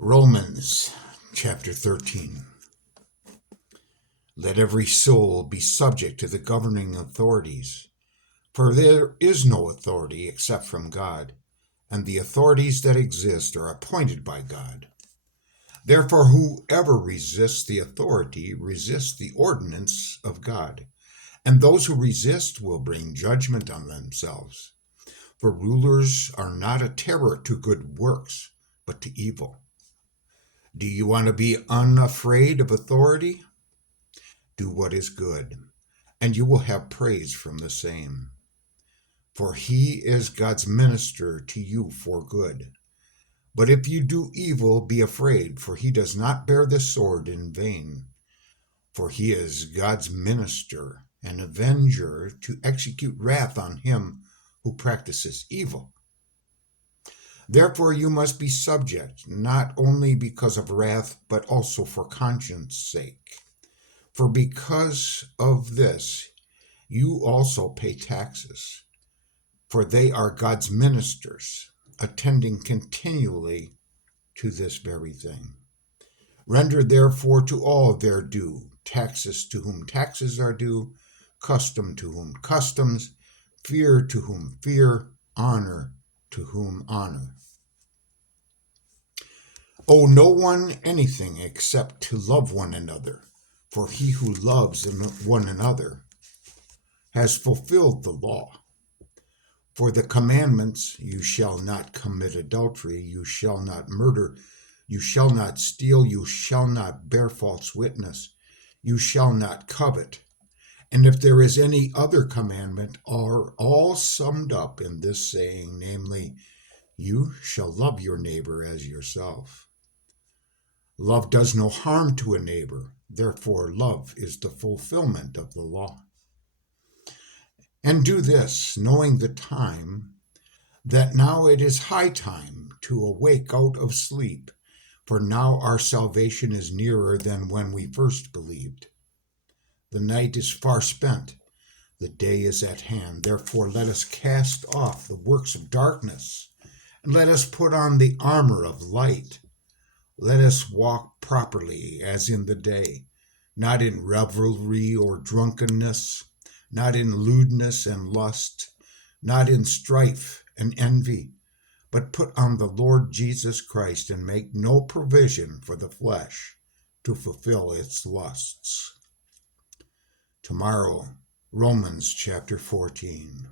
Romans chapter 13. Let every soul be subject to the governing authorities, for there is no authority except from God, and the authorities that exist are appointed by God. Therefore, whoever resists the authority resists the ordinance of God, and those who resist will bring judgment on themselves. For rulers are not a terror to good works, but to evil. Do you want to be unafraid of authority? Do what is good, and you will have praise from the same. For he is God's minister to you for good. But if you do evil, be afraid, for he does not bear the sword in vain. For he is God's minister, an avenger to execute wrath on him who practices evil. Therefore you must be subject, not only because of wrath, but also for conscience' sake. For because of this, you also pay taxes, for they are God's ministers, attending continually to this very thing. Render therefore to all their due, taxes to whom taxes are due, custom to whom customs, fear to whom fear, honor to whom honor. Owe no one anything except to love one another, for he who loves one another has fulfilled the law. For the commandments, you shall not commit adultery, you shall not murder, you shall not steal, you shall not bear false witness, you shall not covet. And if there is any other commandment, are all summed up in this saying, namely, you shall love your neighbor as yourself. Love does no harm to a neighbor, therefore love is the fulfillment of the law. And do this, knowing the time, that now it is high time to awake out of sleep, for now our salvation is nearer than when we first believed. The night is far spent, the day is at hand, therefore let us cast off the works of darkness, and let us put on the armor of light. Let us walk properly as in the day, not in revelry or drunkenness, not in lewdness and lust, not in strife and envy, but put on the Lord Jesus Christ and make no provision for the flesh to fulfill its lusts. Tomorrow, Romans chapter 14.